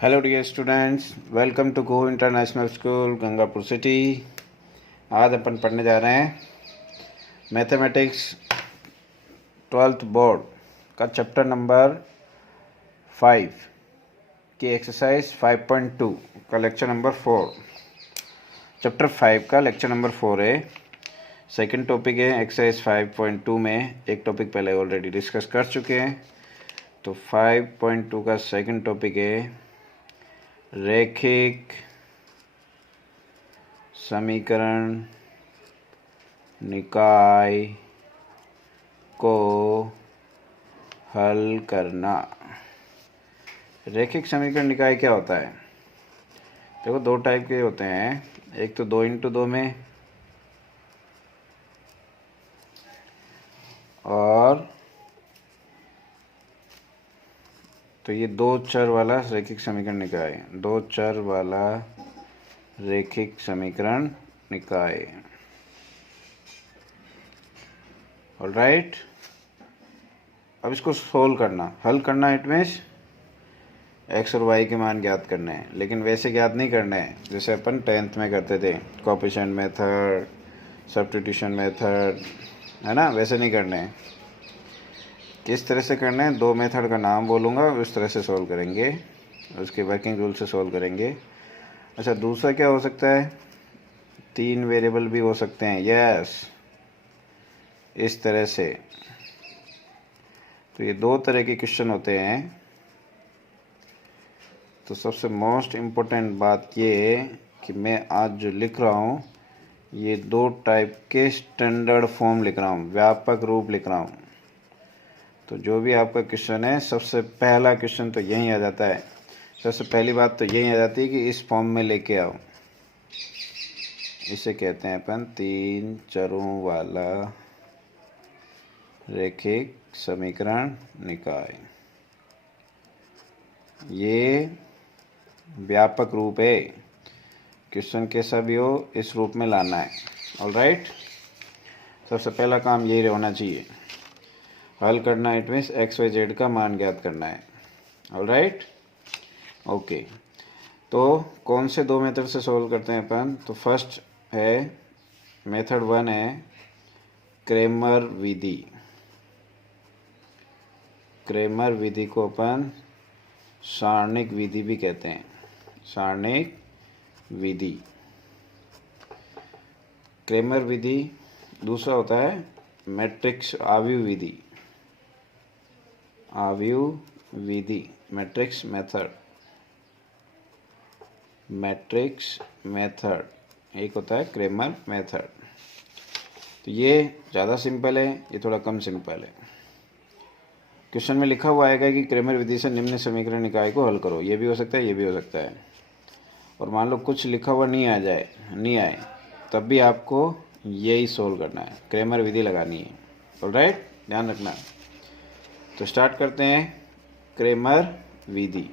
Hello dear students, welcome to go international school Gangapur city. आज अपन पढ़ने जा रहे हैं मैथमेटिक्स 12th बोर्ड का चैप्टर नंबर 5 की एक्सरसाइज 5.2 का लेक्चर नंबर 4। चैप्टर 5 का लेक्चर नंबर 4 है। सेकंड टॉपिक है एक्सरसाइज 5.2 में। एक टॉपिक पहले ऑलरेडी डिस्कस कर चुके हैं, तो 5.2 का सेकंड टॉपिक है रैखिक समीकरण निकाय को हल करना। रैखिक समीकरण निकाय क्या होता है? देखो, दो टाइप के होते हैं। एक तो 2x2 में, और तो ये दो चर वाला रैखिक समीकरण निकाय, दो चर वाला रैखिक समीकरण निकाय। ऑलराइट, अब इसको सोल्व करना, हल करना। इट मीन्स एक्स और वाई के मान ज्ञात करने हैं, लेकिन वैसे ज्ञात नहीं करने हैं जैसे अपन 10th में करते थे, कोएफिशिएंट मेथड, सब्स्टिट्यूशन मेथड, है ना। वैसे नहीं करने हैं। किस तरह से करना है? दो मेथड का नाम बोलूँगा, उस तरह से सोल्व करेंगे, उसके वर्किंग रूल से सोल्व करेंगे। अच्छा, दूसरा क्या हो सकता है? 3 वेरिएबल भी हो सकते हैं। यस, इस तरह से। तो ये दो तरह के क्वेश्चन होते हैं। तो सबसे मोस्ट इम्पोर्टेंट बात ये है कि मैं आज जो लिख रहा हूँ, ये दो टाइप के स्टैंडर्ड फॉर्म लिख रहा हूँ, व्यापक रूप लिख रहा हूँ। तो जो भी आपका क्वेश्चन है, सबसे पहला क्वेश्चन तो यही आ जाता है। सबसे पहली बात तो यही आ जाती है कि इस फॉर्म में लेके आओ। इसे कहते हैं अपन 3 चरों वाला रैखिक समीकरण निकाय। ये व्यापक रूप है। क्वेश्चन कैसा भी हो, इस रूप में लाना है। ऑलराइट, सबसे पहला काम यही होना चाहिए, हल करना। It means x y z का मान ज्ञात करना है। Alright, okay. तो कौन से दो मेथड से सोल्व करते हैं अपन? तो फर्स्ट है, मेथड 1 है क्रेमर विधि। क्रेमर विधि को अपन सारणिक विधि भी कहते हैं, सारणिक विधि, क्रेमर विधि। दूसरा होता है मैट्रिक्स आव्यूह विधि, आव्यूह विधि, मैट्रिक्स मेथड, मैट्रिक्स मेथड। एक होता है क्रेमर मेथड। तो ये ज़्यादा सिंपल है, ये थोड़ा कम सिंपल है। क्वेश्चन में लिखा हुआ आएगा कि क्रेमर विधि से निम्न समीकरण निकाय को हल करो। ये भी हो सकता है, ये भी हो सकता है। और मान लो कुछ लिखा हुआ नहीं आए, तब भी आपको यही सोल्व करना है, क्रेमर विधि लगानी है। ऑलराइट, ध्यान रखना। तो स्टार्ट करते हैं क्रेमर विधि।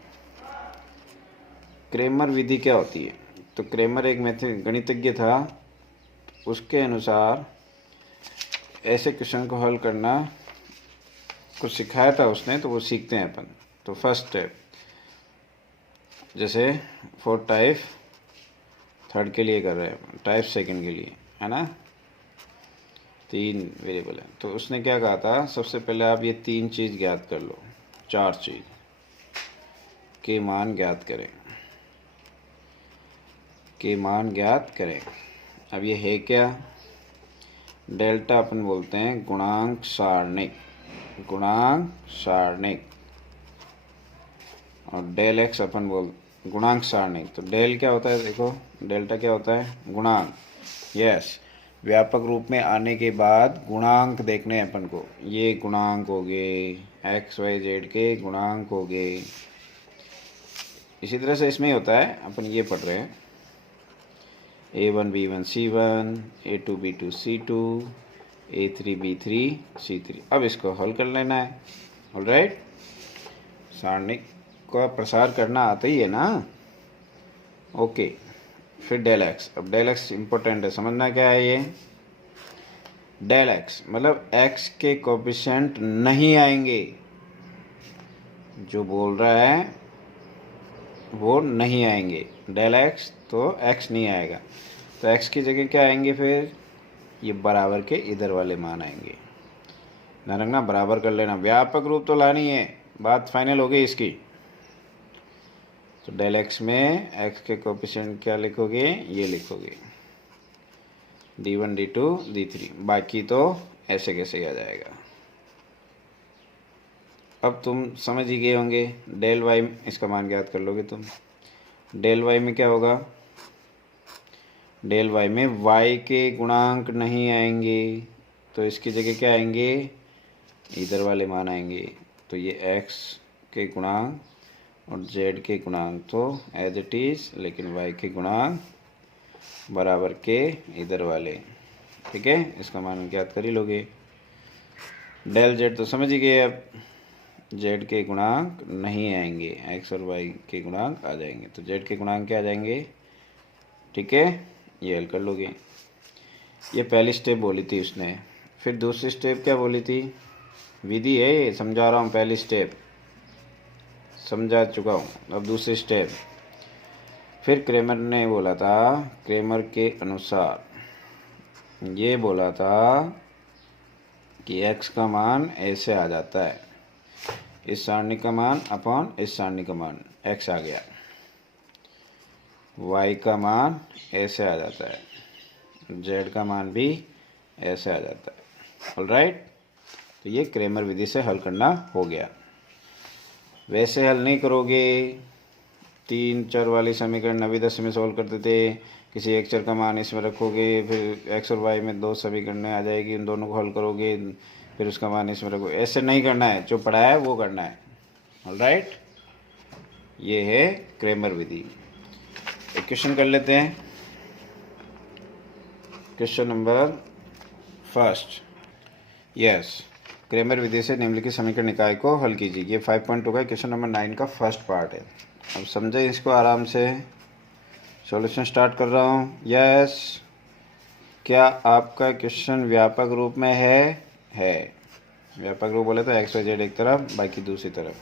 क्रेमर विधि क्या होती है? तो क्रेमर एक गणितज्ञ था। उसके अनुसार ऐसे क्वेश्चन को हल करना कुछ सिखाया था उसने, तो वो सीखते हैं अपन। तो फर्स्ट स्टेप, जैसे 4 टाइप थर्ड के लिए कर रहे हैं, टाइप सेकंड के लिए, है ना। 3 वेरिएबल है। तो उसने क्या कहा था, सबसे पहले आप ये 3 चीज़ ज्ञात कर लो, 4 चीज़ के मान ज्ञात करें, के मान ज्ञात करें। अब ये है क्या? डेल्टा अपन बोलते हैं गुणांक सारणिक, गुणांक सारणिक। और डेल एक्स अपन गुणांक सारणिक। तो डेल क्या होता है? देखो, डेल्टा क्या होता है? गुणांक। यस, व्यापक रूप में आने के बाद गुणांक देखने हैं अपन को। ये गुणांक हो गए, एक्स वाई जेड के गुणांक हो गए। इसी तरह से इसमें होता है, अपन ये पढ़ रहे हैं A1 B1 C1, A2 B2 C2, A3 B3 C3। अब इसको हल कर लेना है। ऑलराइट, सारणिक का प्रसार करना आता ही है ना। ओके, फिर डेल एक्स। अब डेल एक्स इंपॉर्टेंट है, समझना क्या है ये। डेल एक्स मतलब एक्स के कोएफिशिएंट नहीं आएंगे। जो बोल रहा है वो नहीं आएंगे, डेल एक्स तो एक्स नहीं आएगा, तो एक्स की जगह क्या आएंगे फिर, ये बराबर के इधर वाले मान आएंगे। ध्यान रखना, बराबर कर लेना, व्यापक रूप तो लानी है, बात फाइनल हो गई इसकी। तो डेल एक्स में एक्स के कोएफिशिएंट क्या लिखोगे, ये लिखोगे d1 d2 d3, बाकी तो ऐसे कैसे आ जाएगा। अब तुम समझ ही गए होंगे, डेल वाई इसका मान ज्ञात कर लोगे तुम। डेल वाई में क्या होगा, डेल वाई में वाई के गुणांक नहीं आएंगे, तो इसकी जगह क्या आएंगे, इधर वाले मान आएंगे। तो ये एक्स के गुणांक और जेड के गुणांक तो एज इट इज़, लेकिन वाई के गुणांक बराबर के इधर वाले। ठीक है, इसका मान ज्ञात कर ही लोगे। डेल जेड तो समझ ही गए, अब जेड के गुणांक नहीं आएंगे, एक्स और वाई के गुणांक आ जाएंगे, तो जेड के गुणांक क्या आ जाएंगे। ठीक है, ये हल कर लोगे। ये पहली स्टेप बोली थी उसने। फिर दूसरी स्टेप क्या बोली थी, विधि है ये, समझा रहा हूँ, पहली स्टेप समझा चुका हूँ, अब दूसरी स्टेप। फिर क्रेमर ने बोला था, क्रेमर के अनुसार ये बोला था कि x का मान ऐसे आ जाता है, इस सारणी का मान अपॉन इस सारणी का मान, x आ गया, y का मान ऐसे आ जाता है, z का मान भी ऐसे आ जाता है। ऑलराइट, तो ये क्रेमर विधि से हल करना हो गया। वैसे हल नहीं करोगे, 3 चर वाली समीकरण 9-10 में सॉल्व करते थे, किसी एक चर का मान इसमें रखोगे, फिर एक्स और वाई में 2 समीकरणें आ जाएगी, उन दोनों को हल करोगे, फिर उसका मान इसमें रखोगे। ऐसे नहीं करना है, जो पढ़ाया है वो करना है। ऑलराइट, ये है क्रेमर विधि। एक क्वेश्चन कर लेते हैं, question number first. Yes, Cramer विधि से निम्नलिखित समीकरण निकाय को हल कीजिए। ये 5.2 का क्वेश्चन नंबर 9 का फर्स्ट पार्ट है। अब समझे इसको आराम से, सॉल्यूशन स्टार्ट कर रहा हूँ। यस, क्या आपका क्वेश्चन व्यापक रूप में है। व्यापक रूप बोले तो एक्स वाई जेड एक तरफ, बाकी दूसरी तरफ।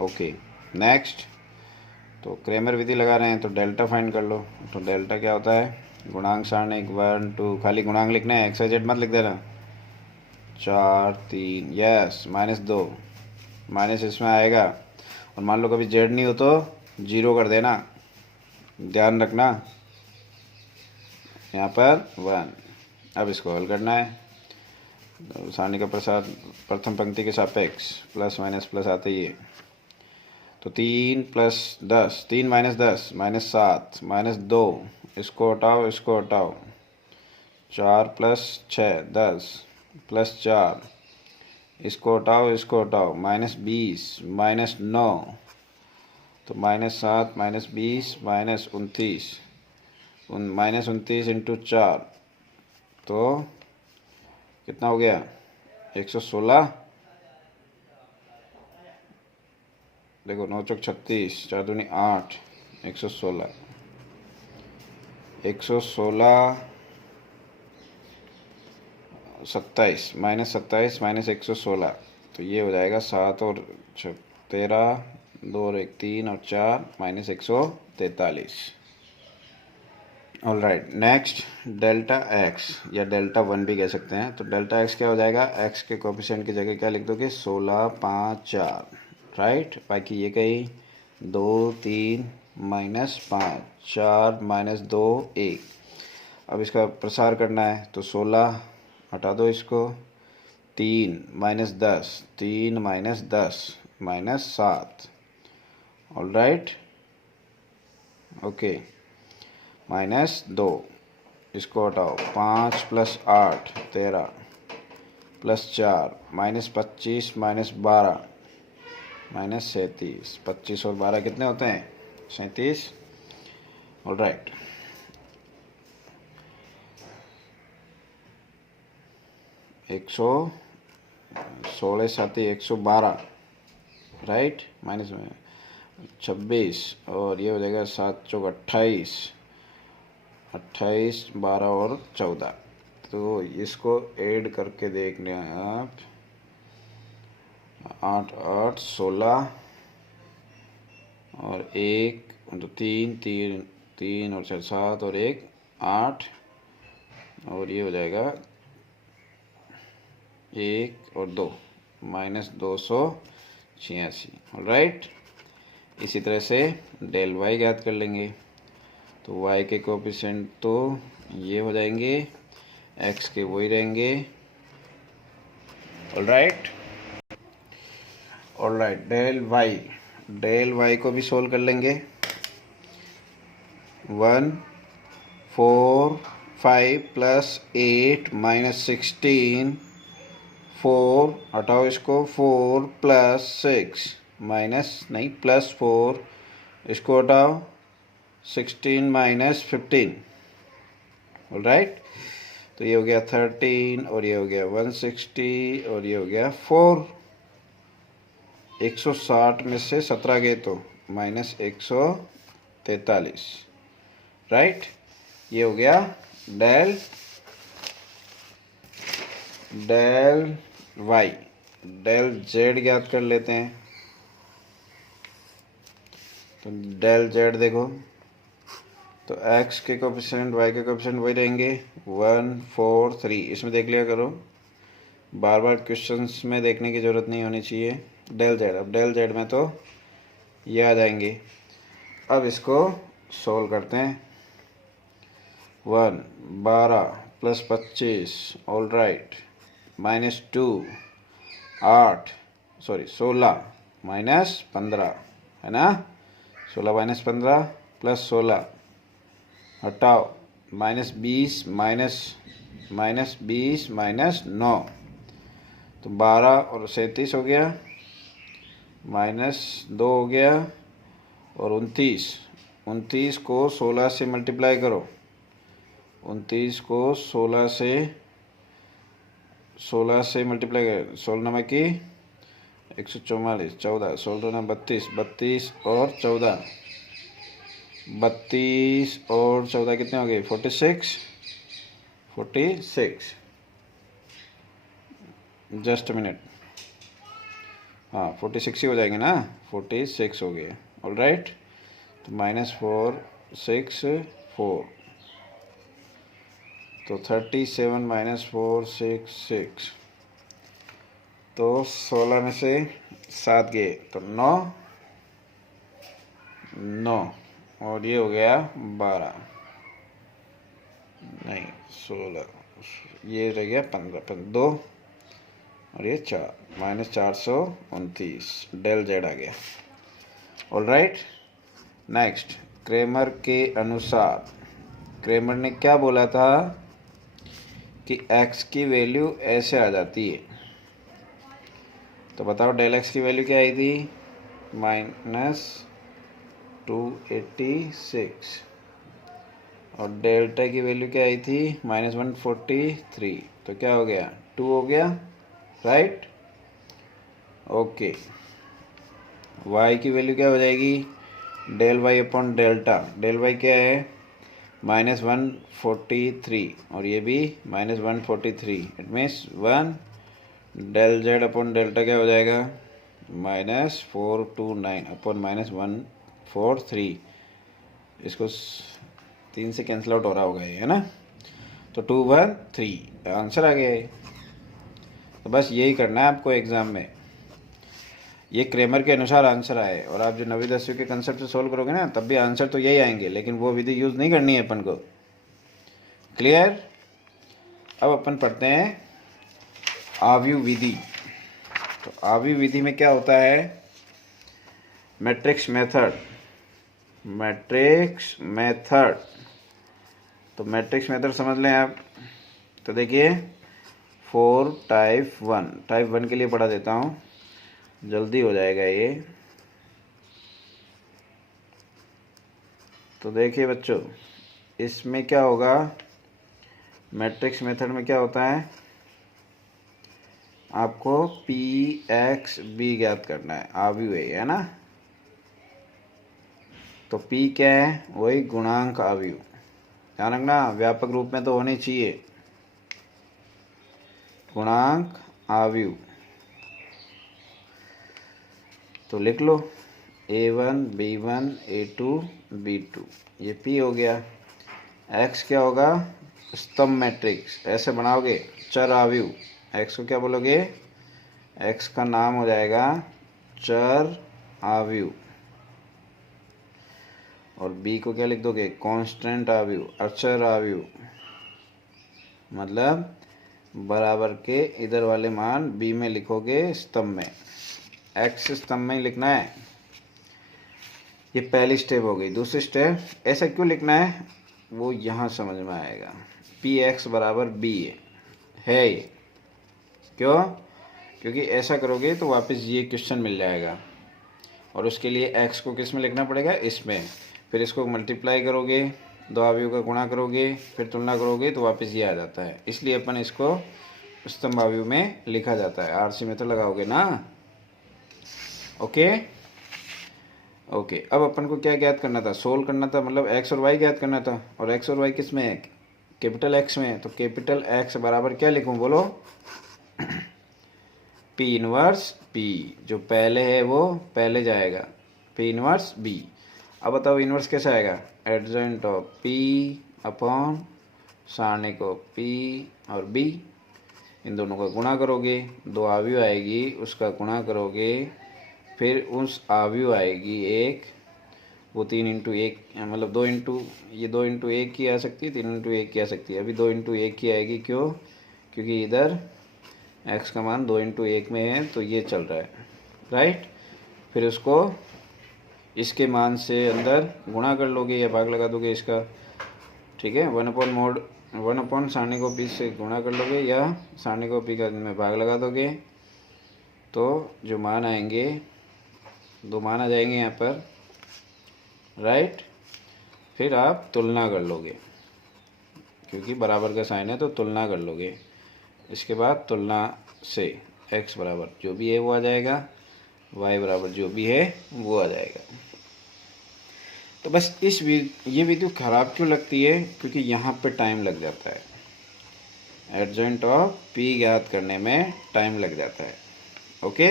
Okay, next. तो क्रेमर विधि लगा रहे हैं, तो डेल्टा फाइंड कर लो। तो डेल्टा क्या होता है, गुणांक सारणी 1 2, खाली गुणांक लिखना है, एक्स वाई जेड मत लिख देना। 4 3, यस, -2, माइनस इसमें आएगा, और मान लो कभी जेड नहीं हो तो 0 कर देना, ध्यान रखना। यहाँ पर 1। अब इसको हल करना है, तो सारणी का प्रसार प्रथम पंक्ति के सापेक्ष प्लस माइनस प्लस आते ही है। तो 3 + 10, 3 - 10 -7 -2, इसको हटाओ इसको हटाओ, 4 + 6 10 +4, इसको हटाओ इसको हटाओ, -20 -9, तो -7 -20 -29, -29 × 4, तो कितना हो गया, 116। देखो 9 चौक 36, 4 दूनी 8, 116 116 27 -27 -116, तो ये हो जाएगा 7 और 13, 2 और 1 3 और 4 -143। ऑलराइट, नेक्स्ट डेल्टा एक्स या डेल्टा 1 भी कह सकते हैं। तो डेल्टा एक्स क्या हो जाएगा, एक्स के कोएफिशिएंट की जगह क्या लिख दोगे, 16 5 4, राइट। बाकी ये कही 2 3 -5 4 -2 1। अब इसका प्रसार करना है, तो 16 हटा दो इसको, 3 -10, 3 -10 -7, ऑलराइट, ओके, -2, इसको हटाओ, 5 + 8 13 +4 -25 -12 -37, 25 और 12 कितने होते हैं, 37। ऑलराइट, एक 16 7 112, राइट, माइनस में 26, और ये हो जाएगा 7 चौक 28, 28 12 और 14। तो इसको ऐड करके देख लें आप, 8 8 16 और 1 तो 3 3 3 और 4 7 और 1 8 और ये हो जाएगा 1 और 2 -286। राइट, इसी तरह से डेल वाई ज्ञात कर लेंगे। तो वाई के कोएफिशिएंट तो ये हो जाएंगे, एक्स के वही रहेंगे। ऑलराइट, डेल वाई को भी सोल्व कर लेंगे। 1 4 5 + 8 - 16 4 हटाओ इसको, 4 + 6 +4 इसको हटाओ, 16 - 15। ऑलराइट, तो ये हो गया 13 और ये हो गया 160 और ये हो गया 4। 160 में से 17 गए तो -143। राइट, ये हो गया डेल वाई। डेल जेड ज्ञात कर लेते हैं। तो डेल जेड देखो, तो x के कोएफिशिएंट y के कोएफिशिएंट वही रहेंगे, 1 4 3। इसमें देख लिया करो, बार बार क्वेश्चंस में देखने की ज़रूरत नहीं होनी चाहिए। डेल जेड, अब डेल जेड में तो ये आ जाएंगे। अब इसको सोल्व करते हैं। 1 12 + 25 ऑल राइट, -2 8 16 -15 है ना। 16 - 15 + 16 हटाओ, -20 -9 तो 12 और 37 हो गया, -2 हो गया और 29 को 16 से मल्टीप्लाई करो। 29 को 16 से मल्टीप्लाई करो, 16 नंबर की 144, 14 16 नंबर 32 और 14 कितने हो गए, 46। जस्ट मिनट, हाँ 46 ही हो जाएंगे ना, 46 हो गए। ऑल राइट, तो -4 6 4 तो 37 - 4 6 तो 16 में से 7 गए तो 9 और ये हो गया 12 नहीं 16, ये रह गया 15 2 और ये 4 -429। डेल जेड आ गया। ऑल राइट, नेक्स्ट क्रेमर के अनुसार, क्रेमर ने क्या बोला था कि x की वैल्यू ऐसे आ जाती है। तो बताओ डेल x की वैल्यू क्या आई थी, -286 और डेल्टा की वैल्यू क्या आई थी, -143। तो क्या हो गया, 2 हो गया। Right, okay. y की वैल्यू क्या हो जाएगी, del y upon delta. Del y क्या है, -143 और ये भी -143। It means 1। Del z upon delta क्या हो जाएगा, -429 अपॉन -143। इसको 3 से कैंसिल आउट हो रहा होगा ये, है ना। तो 213 आंसर आ गया है। तो बस यही करना है आपको एग्ज़ाम में, ये क्रेमर के अनुसार आंसर आए। और आप जो 9वीं 10वीं के कंसेप्ट से सोल्व करोगे ना, तब भी आंसर तो यही आएंगे, लेकिन वो विधि यूज़ नहीं करनी है अपन को। क्लियर। अब अपन पढ़ते हैं आव्यूह विधि। तो आव्यूह विधि में क्या होता है, मैट्रिक्स मेथड। तो मैट्रिक्स मेथड समझ लें आप। तो देखिए 4 टाइप 1 के लिए पढ़ा देता हूँ, जल्दी हो जाएगा ये। तो देखिए बच्चों, इसमें क्या होगा, मैट्रिक्स मेथड में क्या होता है, आपको P(x)B ज्ञात करना है। आव्यूह है ना। तो P क्या है, वही गुणांक आव्यूह। ध्यान रखना, व्यापक रूप में तो होनी चाहिए गुणांक आव्यूह। तो लिख लो A1 B1 A2 B2, ये P हो गया। X क्या होगा, स्तंभ मैट्रिक्स, ऐसे बनाओगे चर आव्यूह। X को क्या बोलोगे, X का नाम हो जाएगा चर आव्यूह, और B को क्या लिख दोगे, कांस्टेंट आव्यूह, अचर आव्यूह, मतलब बराबर के इधर वाले मान B में लिखोगे स्तंभ में, X स्तंभ में लिखना है। ये पहली स्टेप हो गई। दूसरी स्टेप, ऐसा क्यों लिखना है वो यहाँ समझ में आएगा। Px बराबर B है ये, क्यों, क्योंकि ऐसा करोगे तो वापस ये क्वेश्चन मिल जाएगा, और उसके लिए x को किस में लिखना पड़ेगा, इसमें, फिर इसको मल्टीप्लाई करोगे, दो अवयव का गुणा करोगे, फिर तुलना करोगे तो वापस ये आ जाता है। इसलिए अपन इसको स्तंभ अवयव में लिखा जाता है। आरसी में तो लगाओगे ना, ओके ओके। अब अपन को क्या ज्ञात करना था, सोल्व करना था, मतलब x और y ज्ञात करना था, और x और y किस में है, कैपिटल X में। तो कैपिटल X बराबर क्या लिखूं, बोलो, P इनवर्स P, जो पहले है वो पहले जाएगा, P इनवर्स B। अब बताओ इनवर्स कैसा आएगा, एडजेंट ऑफ P अपॉन सारणी को P और B, इन दोनों का गुणा करोगे, दो अवयव आएगी उसका गुणा करोगे, फिर उस अवयव आएगी एक, वो 3 इंटू 1, मतलब 2 इंटू, ये 2 इंटू 1 की आ सकती है, 3 इंटू 1 की आ सकती है। अभी 2 इंटू 1 की आएगी, क्यों, क्योंकि इधर x का मान 2 इंटू 1 में है, तो ये चल रहा है, राइट। फिर उसको इसके मान से अंदर गुणा कर लोगे या भाग लगा दोगे इसका, ठीक है। 1 अपॉन सारणी को P से गुणा कर लोगे या सारणी को P का में भाग लगा दोगे, तो जो मान आएंगे, दो मान आ जाएंगे यहाँ पर, राइट। फिर आप तुलना कर लोगे, क्योंकि बराबर का साइन है तो तुलना कर लोगे। इसके बाद तुलना से x बराबर जो भी है वो आ जाएगा, y बराबर जो भी है वो आ जाएगा। तो बस ये वीडियो ख़राब क्यों लगती है, क्योंकि यहाँ पे टाइम लग जाता है, एडजेंट ऑफ P ज्ञात करने में टाइम लग जाता है, ओके।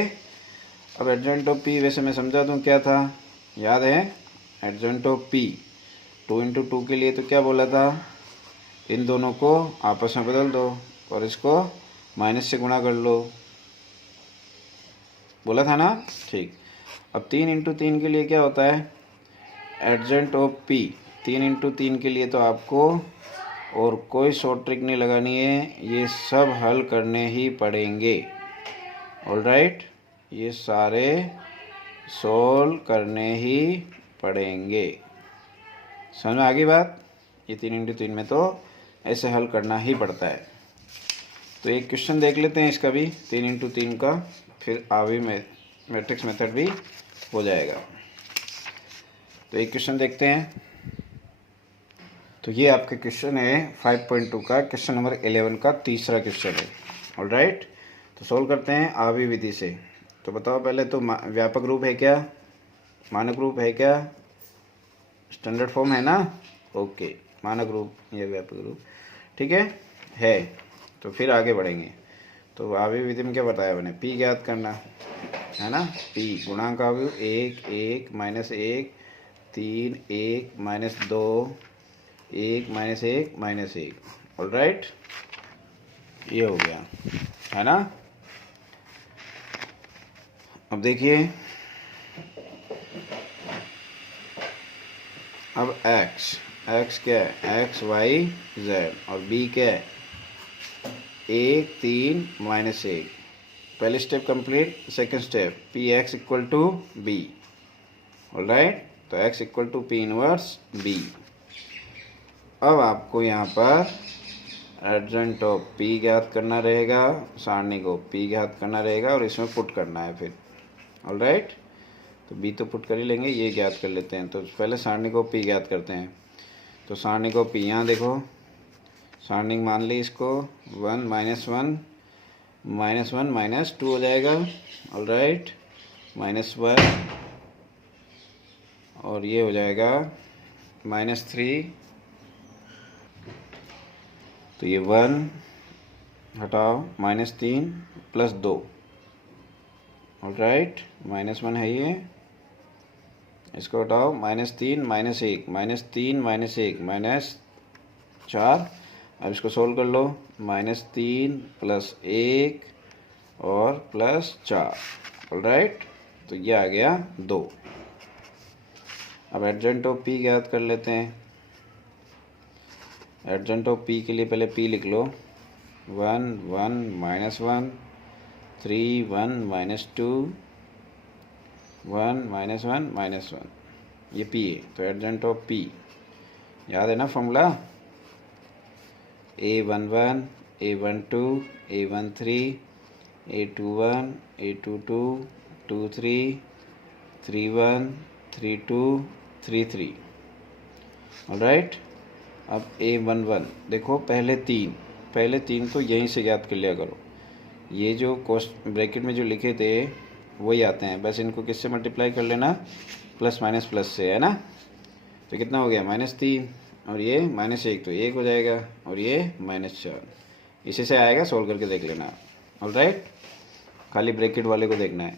अब एडजेंट ऑफ P वैसे मैं समझा दूँ क्या था, याद है, एडजेंट ऑफ P 2 इंटू 2 के लिए तो क्या बोला था, इन दोनों को आपस में बदल दो और इसको माइनस से गुणा कर लो, बोला था ना, ठीक। अब 3 इंटू 3 के लिए क्या होता है, एडजेंट ऑफ P 3 इंटू 3 के लिए तो आपको और कोई शॉर्ट ट्रिक नहीं लगानी है, ये सब हल करने ही पड़ेंगे, ऑलराइट, ये सारे सोल्व करने ही पड़ेंगे। समझ में आ गई बात, ये 3 इंटू 3 में तो ऐसे हल करना ही पड़ता है। तो एक क्वेश्चन देख लेते हैं इसका भी, 3 इंटू 3 का, फिर आवी मैट्रिक्स मेथड भी हो जाएगा। तो एक क्वेश्चन देखते हैं। तो ये आपका क्वेश्चन है 5.2 का, क्वेश्चन नंबर 11 का तीसरा क्वेश्चन है, ऑलराइट। तो सोल्व करते हैं आवी विधि से। तो बताओ पहले तो व्यापक रूप है क्या, मानक रूप है क्या, स्टैंडर्ड फॉर्म है ना, ओके, मानक रूप या व्यापक रूप, ठीक है। तो फिर आगे बढ़ेंगे। तो आवी विधि में क्या बताया मैंने, P ज्ञात करना है ना, P गुणांक अवयव 1 1 minus 1 3 1 minus 2 1 minus 1 minus 1, alright, ये हो गया, है ना। अब देखिए, अब x क्या है, x y z, और b क्या है 1 3 माइनस 1। पहली step complete, second step p x equal to b, alright. तो x equal to p inverse b। अब आपको यहाँ पर एडजेंट ऑफ P ज्ञात करना रहेगा, सारणी को P ज्ञात करना रहेगा, और इसमें पुट करना है फिर, ऑलराइट। तो B तो पुट कर ही लेंगे, ये ज्ञात कर लेते हैं। तो पहले सारणी को P ज्ञात करते हैं। तो सारणी को P, यहाँ देखो सारणी मान ली इसको 1 माइनस 1 माइनस 1 माइनस 2 हो जाएगा, ऑलराइट, माइनस 1, और ये हो जाएगा माइनस 3। तो ये 1 हटाओ, माइनस 3 प्लस 2, ऑलराइट, माइनस 1 है ये, इसको हटाओ, -3 -1 -3 -1 -4। अब इसको सोल्व कर लो, -3 + 1 और +4। ऑलराइट, तो ये आ गया 2। अब एडजेंट ऑफ पी ज्ञात कर लेते हैं। एडजेंट ऑफ पी के लिए पहले पी लिख लो, 1 1 -1 3 1 -2 1 -1 -1, ये पी है। तो एडजेंट ऑफ पी याद है ना formula, A11 A12 A13 A21 A22 23 31 32 33। Alright, अब A11 देखो, पहले तीन तो यहीं से याद कर लिया करो। ये जो कोस्ट ब्रैकेट में जो लिखे थे वही आते हैं, बस इनको किससे मल्टीप्लाई कर लेना, प्लस माइनस प्लस से, है ना। तो कितना हो गया, -3 और ये -1 तो 1 हो जाएगा, और ये -4। इसी से आएगा, सोल्व करके देख लेना। ऑलराइट, खाली ब्रैकेट वाले को देखना है,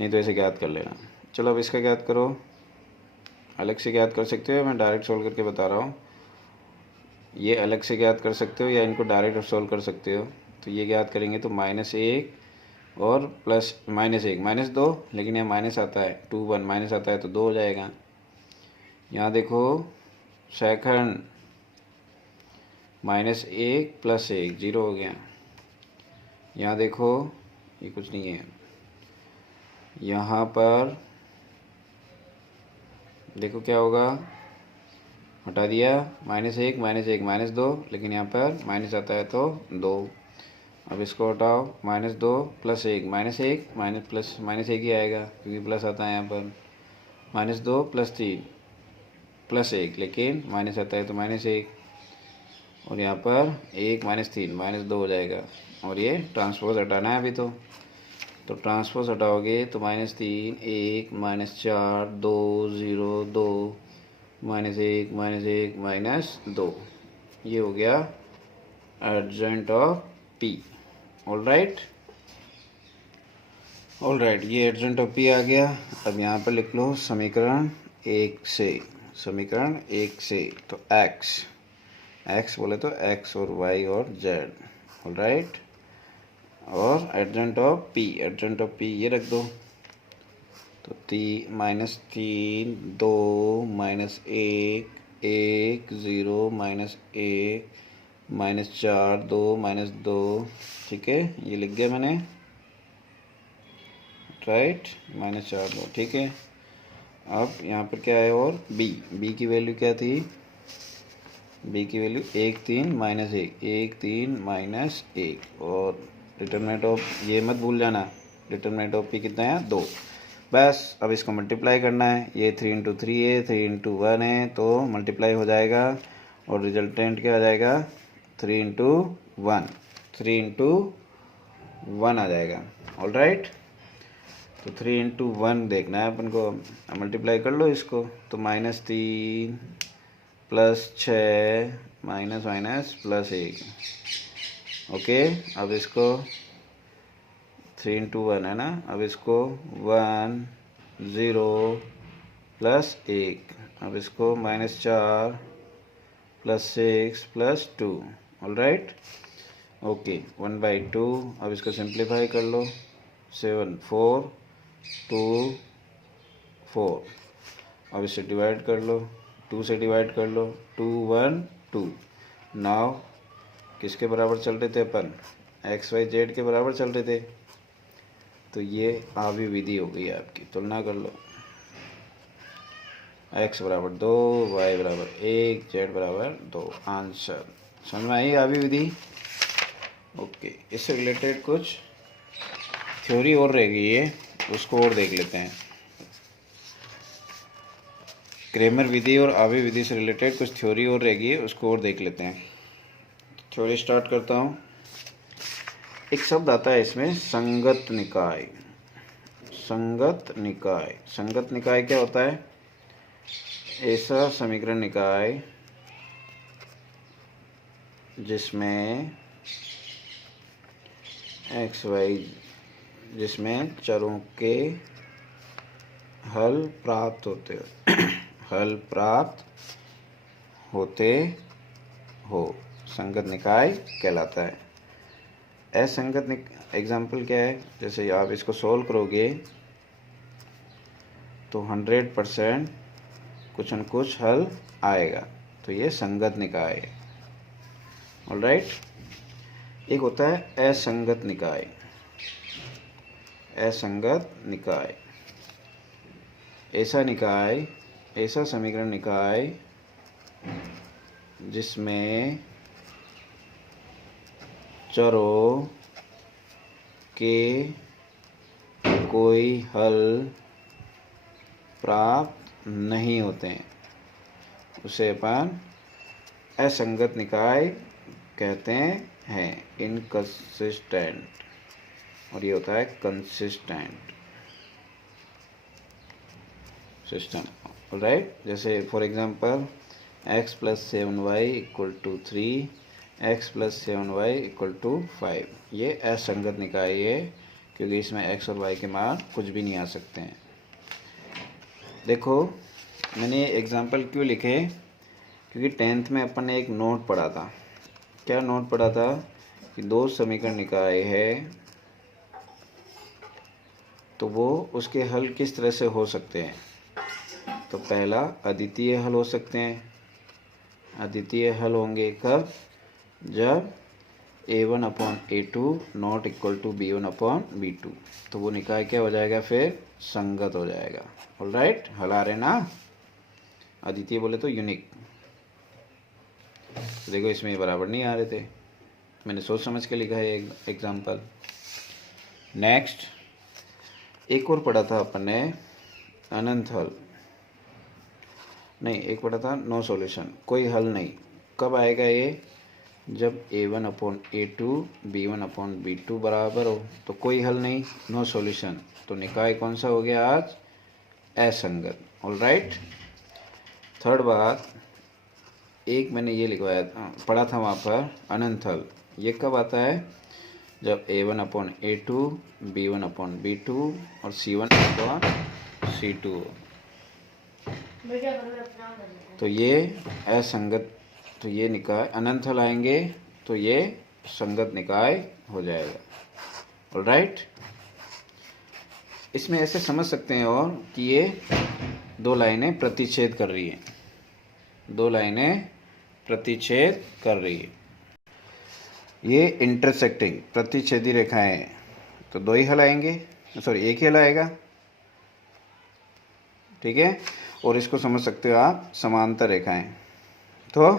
नहीं तो ऐसे ज्ञात कर लेना। चलो अब इसका ज्ञात करो, अलग से ज्ञात कर सकते हो, मैं डायरेक्ट सोल्व करके बता रहा हूँ। ये अलग से ज्ञात कर सकते हो या इनको डायरेक्ट सोल्व कर सकते हो। तो ये ज्ञात करेंगे तो -1 और प्लस -1 -2, लेकिन यहाँ माइनस आता है, 2 1 माइनस आता है तो 2 हो जाएगा। यहाँ देखो सेकंड, -1 + 1 0 हो गया। यहाँ देखो ये कुछ नहीं है, यहाँ पर देखो क्या होगा, हटा दिया, -1 -1 -2, लेकिन यहाँ पर माइनस आता है तो 2। अब इसको हटाओ, -2 + 1 -1 -1 ही आएगा क्योंकि प्लस आता है यहाँ पर। -2 + 3 + 1, लेकिन माइनस आता है तो -1, और यहाँ पर 1 -3 -2 हो जाएगा। और ये ट्रांसपोज हटाना है अभी तो ट्रांसपोज हटाओगे तो -3 1 -4 2 0 2 -1 -1 -2, ये हो गया एडजेंट ऑफ पी। ऑलराइट, ये एडजेंट ऑफ पी आ गया। अब यहाँ पर लिख लो समीकरण 1 से, तो एक्स बोले तो x और y और z। ऑलराइट, और एडजेंट ऑफ पी ये रख दो, तो -3 2 -1 1 0 -1 -4 2 -2, ठीक है, ये लिख दिया मैंने। राइट, -4 2, ठीक है। अब यहाँ पर क्या है, और बी की वैल्यू क्या थी, बी की वैल्यू 1 3 -1 -1, और डिटरमिनेंट ऑफ, ये मत भूल जाना, डिटरमिनेंट ऑफ पी कितना है, 2। बस अब इसको मल्टीप्लाई करना है, ये 3 × 3 है, 3 × 1 है, तो मल्टीप्लाई हो जाएगा और रिजल्टेंट क्या आ जाएगा, 3 × 1 आ जाएगा। ऑलराइट, तो 3 × 1 देखना है अपन को, मल्टीप्लाई कर लो इसको, तो -3 + 6 -1। ओके, अब इसको 3 × 1 है ना, अब इसको 1 0 + 1, अब इसको -4 + 6 + 2। Alright, okay, 1/2। अब इसको सिंप्लीफाई कर लो, 7 4 2 4। अब इसे डिवाइड कर लो, 2 से डिवाइड कर लो, 2 1 2। नाउ किसके बराबर चल रहे थे अपन, एक्स वाई जेड के बराबर चल रहे थे, तो ये आवी विधि हो गई आपकी। तुलना कर लो, x = 2 y = 1 z = 2। आंसर समझ में आई आवी विधि। ओके, इससे रिलेटेड कुछ थ्योरी और रह गई है, उसको और देख लेते हैं। क्रेमर विधि और आवी विधि से रिलेटेड कुछ थ्योरी और रह गई है, उसको और देख लेते हैं। थ्योरी स्टार्ट करता हूँ। एक शब्द आता है इसमें, संगत निकाय। संगत निकाय क्या होता है, ऐसा समीकरण निकाय जिसमें x y, जिसमें चरों के हल प्राप्त होते हल प्राप्त होते हो संगत निकाय कहलाता है। असंगत एग्जाम्पल क्या है, जैसे आप इसको सोल्व करोगे तो 100% कुछ न कुछ हल आएगा, तो ये संगत निकाय है। ऑलराइट, एक होता है असंगत निकाय। असंगत निकाय ऐसा निकाय, ऐसा समीकरण निकाय जिसमें चरों के कोई हल प्राप्त नहीं होते हैं, उसे अपन असंगत निकाय कहते हैं। इनकंसिस्टेंट, और ये होता है कंसिस्टेंट सिस्टम। राइट, जैसे for example x + 7y = 3, x + 7y = 5, ये असंगत निकाय है क्योंकि इसमें x और y के मान कुछ भी नहीं आ सकते हैं। देखो मैंने एग्जांपल क्यों लिखे, क्योंकि 10th में अपन ने एक नोट पढ़ा था। क्या नोट पढ़ा था कि दो समीकरण निकाय है तो वो उसके हल किस तरह से हो सकते हैं। तो पहला अद्वितीय हल हो सकते हैं। अद्वितीय हल होंगे कब, जब a1/a2 ≠ b1/b2, तो वो निकाय क्या हो जाएगा, फिर संगत हो जाएगा। ऑलराइट, हल आ रहे ना, अद्वितीय बोले तो यूनिक। तो देखो इसमें बराबर नहीं आ रहे थे, मैंने सोच समझ के लिखा है एग्जाम्पल। नेक्स्ट एक और पढ़ा था अपन ने, अनंत हल नहीं, एक पढ़ा था नो सॉल्यूशन, कोई हल नहीं। कब आएगा ये, जब a1/a2 b1/b2 बराबर हो, तो कोई हल नहीं, नो सॉल्यूशन, तो निकाय कौन सा हो गया आज, असंगत। ऑलराइट, थर्ड बात, एक मैंने ये लिखवाया पढ़ा था वहाँ पर, अनंत हल, ये कब आता है, जब a1/a2 b1/b2 और c1/c2 हो, तो ये असंगत, तो ये निकाय अनंत हल आएंगे तो ये संगत निकाय हो जाएगा। ऑलराइट, इसमें ऐसे समझ सकते हैं और कि ये दो लाइनें प्रतिच्छेद कर रही हैं, दो लाइनें प्रतिच्छेद कर रही है, ये इंटरसेक्टिंग प्रतिच्छेदी रेखाएं हैं, तो दो ही हल आएंगे, सॉरी एक ही हल आएगा, ठीक है। और इसको समझ सकते हो आप समांतर रेखाएं, तो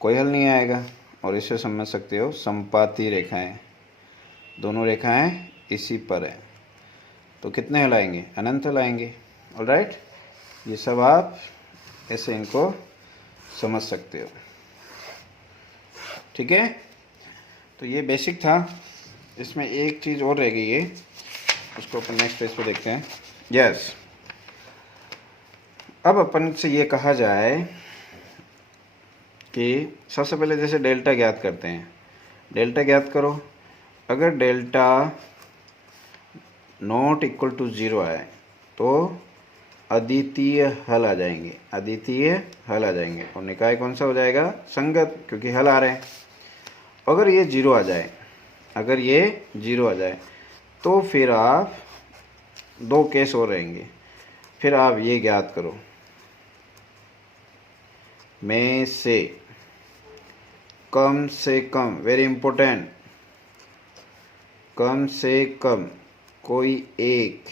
कोई हल नहीं आएगा। और इसे समझ सकते हो संपाती रेखाएं, दोनों रेखाएं इसी पर है, तो कितने हल आएंगे, अनंत हल आएंगे। ऑलराइट, ये सब आप ऐसे इनको समझ सकते हो, ठीक है। तो ये बेसिक था, इसमें एक चीज़ और रह गई है, उसको अपन नेक्स्ट पेज पे देखते हैं। यस, अब अपन से ये कहा जाए कि सबसे पहले जैसे डेल्टा ज्ञात करते हैं, डेल्टा ज्ञात करो। अगर डेल्टा ≠ 0 आए तो अद्वितीय हल आ जाएंगे, अद्वितीय हल आ जाएंगे, और निकाय कौन सा हो जाएगा, संगत, क्योंकि हल आ रहे हैं। अगर ये 0 आ जाए, अगर ये 0 आ जाए तो फिर आप दो केस और रहेंगे, फिर आप ये ज्ञात करो, में से कम, वेरी इंपॉर्टेंट, कम से कम कोई एक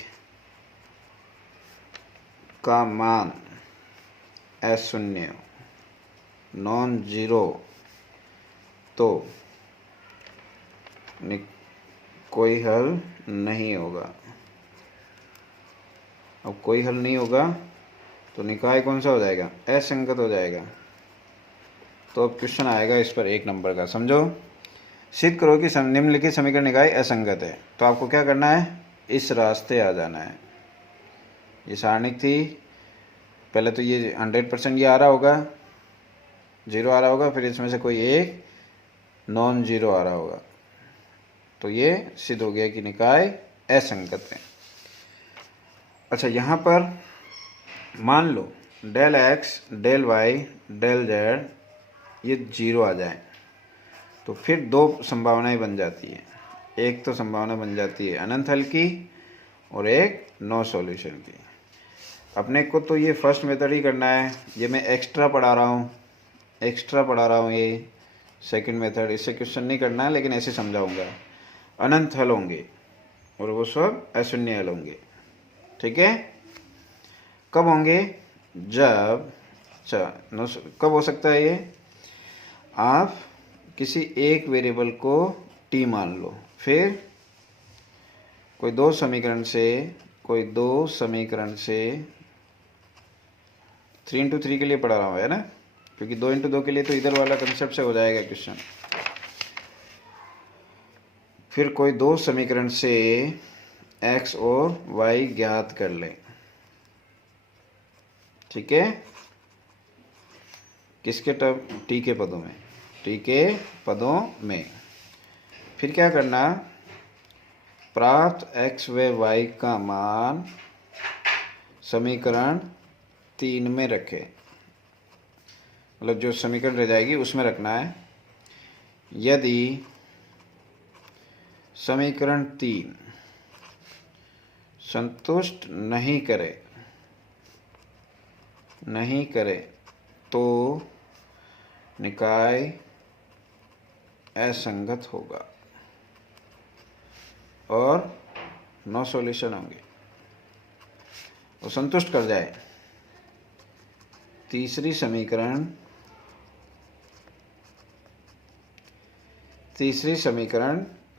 का मान अशून्य नॉन जीरो, तो कोई हल नहीं होगा। अब कोई हल नहीं होगा तो निकाय कौन सा हो जाएगा, असंगत हो जाएगा। तो अब क्वेश्चन आएगा इस पर 1 नंबर का, समझो। सिद्ध करो कि निम्नलिखित समीकरण निकाय असंगत है। तो आपको क्या करना है, इस रास्ते आ जाना है। ये सारणिक थी, पहले तो ये 100% ये आ रहा होगा, 0 आ रहा होगा, फिर इसमें से कोई एक नॉन जीरो आ रहा होगा, तो ये सिद्ध हो गया कि निकाय असंगत है। अच्छा, यहाँ पर मान लो del x, del y, del z ये 0 आ जाए तो फिर दो संभावनाएं बन जाती है। एक तो संभावना बन जाती है अनंत हल की और एक नो सॉल्यूशन की। अपने को तो ये फर्स्ट मेथड ही करना है। ये मैं एक्स्ट्रा पढ़ा रहा हूँ ये सेकंड मेथड। इससे क्वेश्चन नहीं करना है, लेकिन ऐसे समझाऊंगा। अनंत हल होंगे और वो सब अशून्य हल होंगे। ठीक है, कब होंगे? जब कब हो सकता है ये? आप किसी एक वेरिएबल को t मान लो, फिर कोई दो समीकरण से 3 into 3 के लिए पढ़ा रहा हूँ, है ना, क्योंकि 2 into 2 के लिए तो इधर वाला कंसेप्ट से हो जाएगा क्वेश्चन। फिर कोई दो समीकरण से x और y ज्ञात कर लें। ठीक है, किसके टर्म? t के पदों में। फिर क्या करना? प्राप्त x व y का मान समीकरण 3 में रखें, मतलब जो समीकरण रह जाएगी उसमें रखना है। यदि समीकरण 3 संतुष्ट नहीं करे तो निकाय असंगत होगा और नो सॉल्यूशन होंगे। वो संतुष्ट कर जाए, तीसरी समीकरण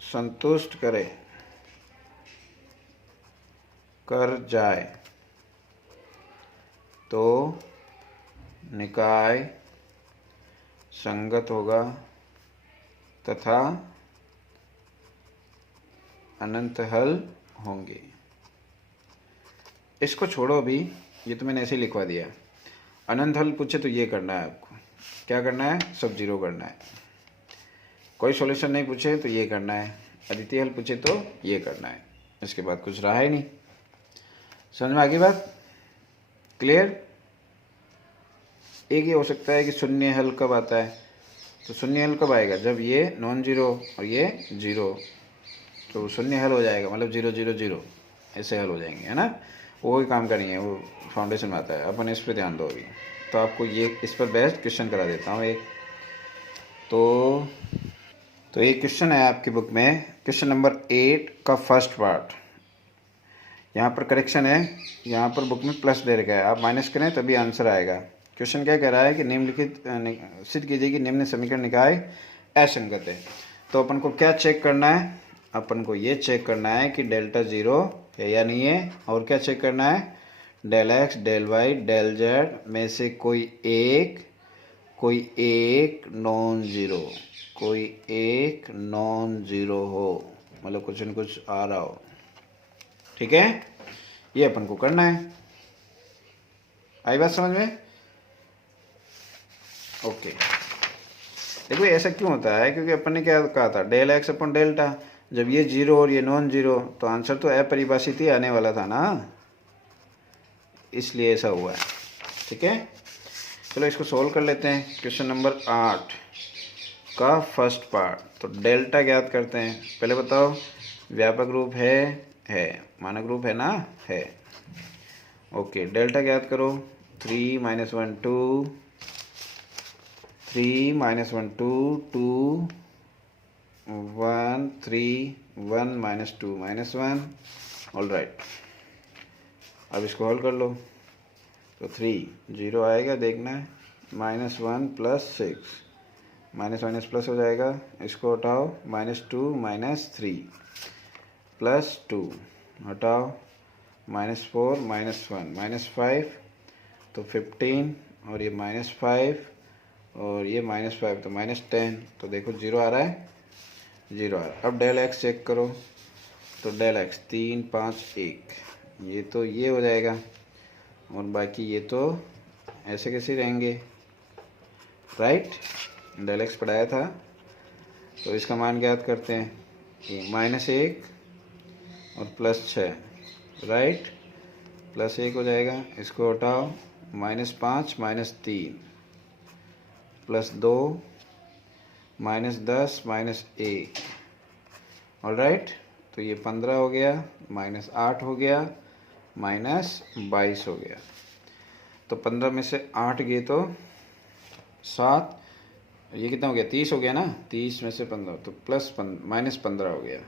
संतुष्ट कर जाए तो निकाय संगत होगा तथा अनंत हल होंगे। इसको छोड़ो अभी, ये तो मैंने ऐसे ही लिखवा दिया। अनंत हल पूछे तो ये करना है आपको। क्या करना है? सब 0 करना है। कोई सॉल्यूशन नहीं पूछे तो ये करना है। अद्वितीय हल पूछे तो ये करना है। इसके बाद कुछ रहा ही नहीं। समझ में आ गई बात? क्लियर? एक ये हो सकता है कि शून्य हल कब आता है, तो शून्य हल कब आएगा? जब ये नॉन जीरो और ये 0, तो शून्य हल हो जाएगा, मतलब 0 0 0 ऐसे हल हो जाएंगे, है ना। वो ही काम करेंगे, वो फाउंडेशन में आता है। अपन इस पर ध्यान दो अभी। तो आपको ये इस पर बेस्ट क्वेश्चन करा देता हूँ एक। तो ये क्वेश्चन है आपकी बुक में, क्वेश्चन नंबर 8 का फर्स्ट पार्ट। यहाँ पर करेक्शन है, यहाँ पर बुक में प्लस दे रखा है, आप माइनस करें तभी आंसर आएगा। क्वेश्चन क्या कह रहा है कि निम्नलिखित सिद्ध कीजिए कि निम्न समीकरण निकाय असंगत है। तो अपन को क्या चेक करना है? अपन को ये चेक करना है कि डेल्टा 0 है या नहीं है। और क्या चेक करना है? Del x, del y, del z में से कोई एक नॉन जीरो हो, मतलब कुछ न कुछ आ रहा हो। ठीक है, ये अपन को करना है। आई बात समझ में? ओके। देखो ऐसा क्यों होता है, क्योंकि अपन ने क्या कहा था, डेल एक्स अपन डेल्टा। जब ये 0 और ये नॉन जीरो, तो आंसर तो अपरिभाषित ही आने वाला था ना, इसलिए ऐसा हुआ है। ठीक है, चलो इसको सोल्व कर लेते हैं। क्वेश्चन नंबर 8 का फर्स्ट पार्ट। तो डेल्टा ज्ञात करते हैं। पहले बताओ, व्यापक रूप है, मानक रूप है ना, है। ओके, डेल्टा ज्ञात करो। 3 - 1 2, 3 - 1 2 1 3 1 - 2 -1। ऑल राइट, अब इसको हल कर लो। तो 3 0 आएगा, देखना है। -1 + 6, माइनस माइनस प्लस हो जाएगा, इसको हटाओ। -2 - 3 + 2 हटाओ, -4 - 1 -5, तो 15, और ये -5 और ये -5, तो -10। तो देखो 0 आ रहा है, 0 आ रहा है। अब डेल एक्स चेक करो। तो डेल एक्स 3 5 1, ये तो ये हो जाएगा, और बाकी ये तो ऐसे कैसे रहेंगे, राइट। डेल एक्स पढ़ाया था, तो इसका मान ज्ञात करते हैं। ये -1 और +6, राइट। +1 हो जाएगा, इसको हटाओ, -5 -3 +2 -10 -1। ऑलराइट, तो ये 15 हो गया, -8 हो गया, -22 हो गया। तो 15 में से 8 गए तो 7, ये कितना हो गया, 30 हो गया ना, 30 में से 15 तो -15 हो गया।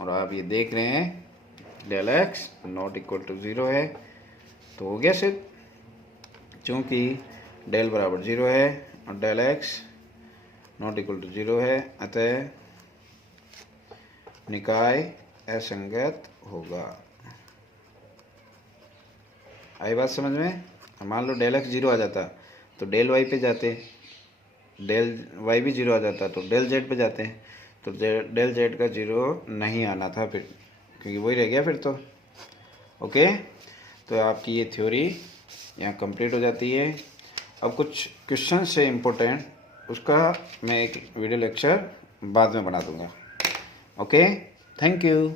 और आप ये देख रहे हैं del x not equal to 0 है, तो हो गया सिद्ध, चूँकि डेल बराबर 0 है और del x not equal to 0 है, अतः निकाय असंगत होगा। आई बात समझ में? मान लो डेल एक्स 0 आ जाता तो डेल वाई पे जाते, डेल वाई भी 0 आ जाता तो डेल जेड पे जाते हैं, तो डेल जेड का 0 नहीं आना था फिर, क्योंकि वही रह गया फिर तो। ओके, तो आपकी ये थ्योरी यहाँ कंप्लीट हो जाती है। अब कुछ क्वेश्चन से इम्पोर्टेंट, उसका मैं एक वीडियो लेक्चर बाद में बना दूंगा। Okay, thank you.